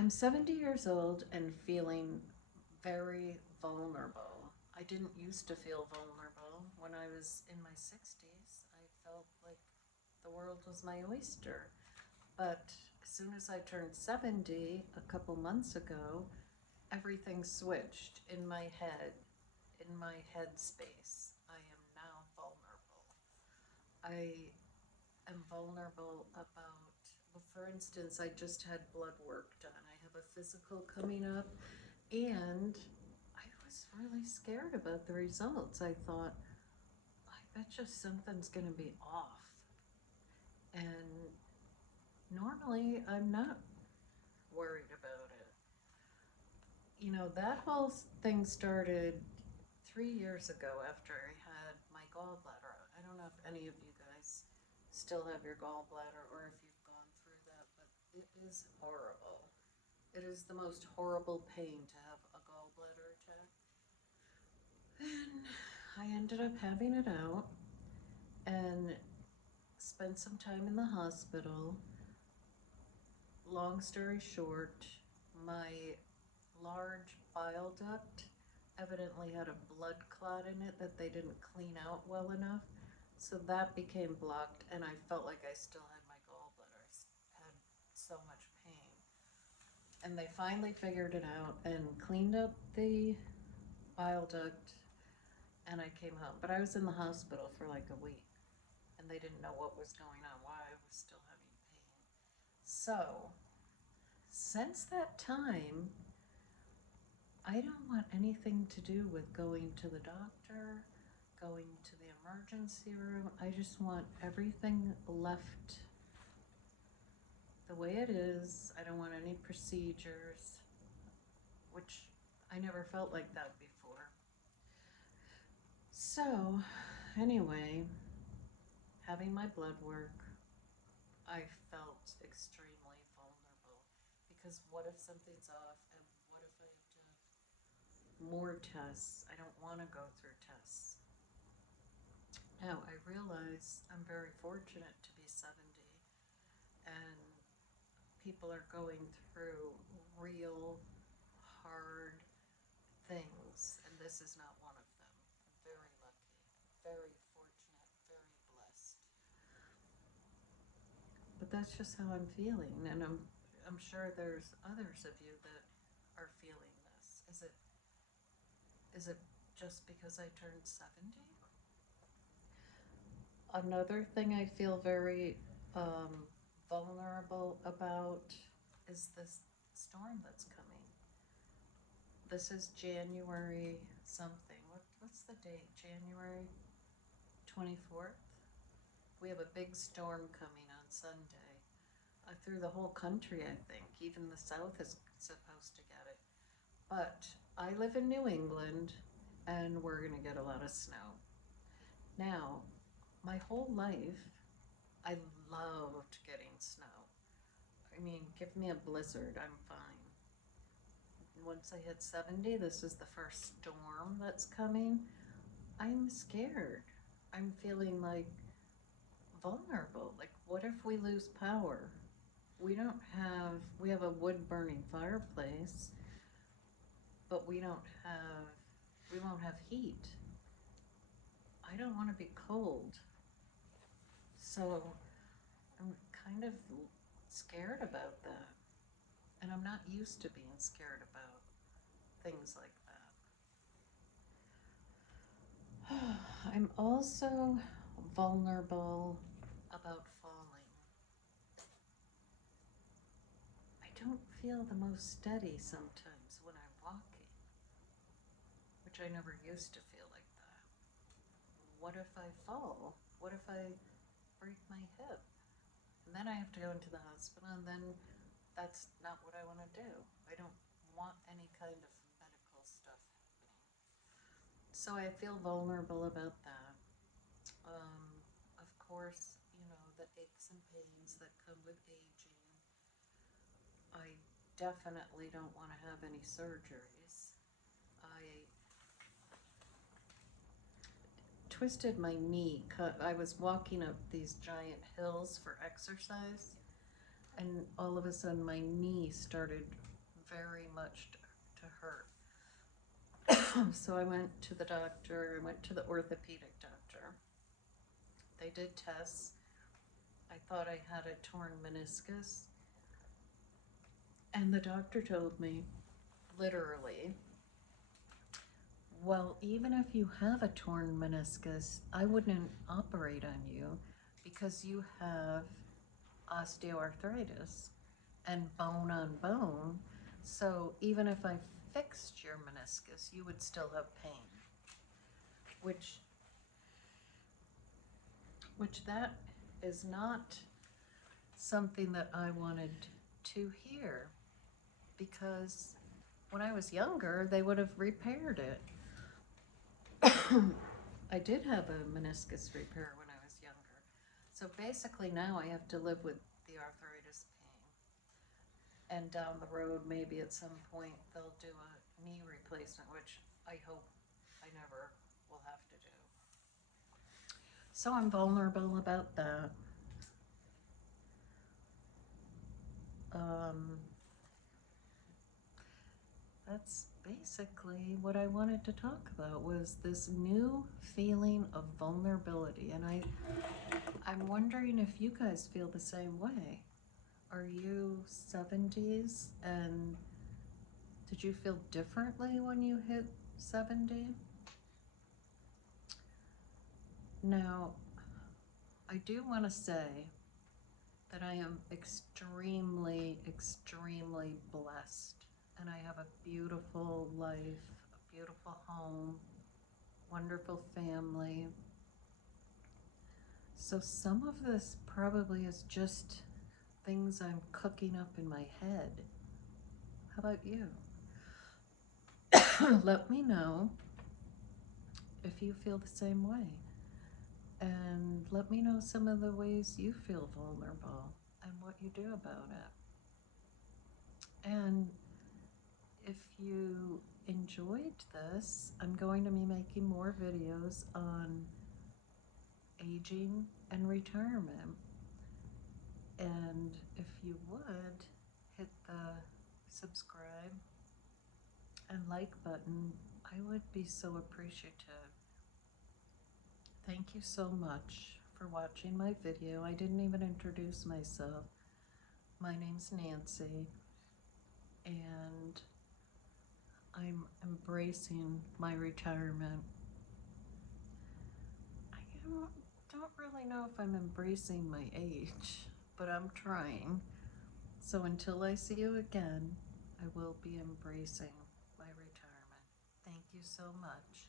I'm 70 years old and feeling very vulnerable. I didn't used to feel vulnerable. When I was in my 60s, I felt like the world was my oyster. But as soon as I turned 70 a couple months ago, everything switched in my head, in my head space. I am now vulnerable. I am vulnerable about, well, for instance, I just had blood work done. I have a physical coming up, and I was really scared about the results. I thought, I bet you something's going to be off. And normally I'm not worried about it. You know, that whole thing started 3 years ago after I had my gallbladder out. I don't know if any of you guys still have your gallbladder or if you've gone through that, but it is horrible. It is the most horrible pain to have a gallbladder attack. And I ended up having it out and spent some time in the hospital. Long story short, my large bile duct evidently had a blood clot in it that they didn't clean out well enough. So that became blocked, and I felt like I still had my gallbladder. I had so much pain. And they finally figured it out and cleaned up the bile duct, and I came home. But I was in the hospital for like a week, and they didn't know what was going on, why I was still having pain. So, since that time, I don't want anything to do with going to the doctor, going to the emergency room. I just want everything left the way it is. I don't want any procedures, which I never felt like that before. So, anyway, having my blood work, I felt extremely vulnerable because what if something's off and what if I have to have more tests? I don't want to go through tests. Now, I realize I'm very fortunate to be 70 and people are going through real hard things, and this is not one of them. I'm very lucky, very fortunate, very blessed. But that's just how I'm feeling, and I'm sure there's others of you that are feeling this. Is it just because I turned 70? Another thing I feel very um, vulnerable about is this storm that's coming. This is January something. What's the date? January 24th? We have a big storm coming on Sunday. Through the whole country, I think. Even the South is supposed to get it. But I live in New England, and we're going to get a lot of snow. Now, my whole life, I loved getting snow. I mean, give me a blizzard, I'm fine. Once I hit 70, this is the first storm that's coming. I'm scared. I'm feeling like vulnerable. Like, what if we lose power? We have a wood burning fireplace, but we won't have heat. I don't want to be cold. So I'm kind of scared about that. And I'm not used to being scared about things like that. I'm also vulnerable about falling. I don't feel the most steady sometimes when I'm walking, which I never used to feel like that. What if I fall? What if I break my hip? And then I have to go into the hospital, and then that's not what I want to do. I don't want any kind of medical stuff happening. So I feel vulnerable about that. Of course, you know, the aches and pains that come with aging. I definitely don't want to have any surgeries. I twisted my knee. I was walking up these giant hills for exercise, and all of a sudden my knee started very much to hurt. So I went to the doctor, I went to the orthopedic doctor. They did tests. I thought I had a torn meniscus. And the doctor told me, literally, well, even if you have a torn meniscus, I wouldn't operate on you because you have osteoarthritis and bone on bone. So even if I fixed your meniscus, you would still have pain, which that is not something that I wanted to hear, because when I was younger, they would have repaired it. I did have a meniscus repair when I was younger. So basically now I have to live with the arthritis pain. And down the road, maybe at some point, they'll do a knee replacement, which I hope I never will have to do. So I'm vulnerable about that. That's basically what I wanted to talk about, was this new feeling of vulnerability. And I'm wondering if you guys feel the same way. Are you 70s, and did you feel differently when you hit 70? Now, I do want to say that I am extremely, extremely blessed, and I have a beautiful life, a beautiful home, wonderful family. So some of this probably is just things I'm cooking up in my head. How about you? Let me know if you feel the same way. And let me know some of the ways you feel vulnerable and what you do about it. And if you enjoyed this, I'm going to be making more videos on aging and retirement. And if you would, hit the subscribe and like button, I would be so appreciative. Thank you so much for watching my video. I didn't even introduce myself. My name's Nancy, and I'm embracing my retirement. I don't really know if I'm embracing my age, but I'm trying. So until I see you again, I will be embracing my retirement. Thank you so much.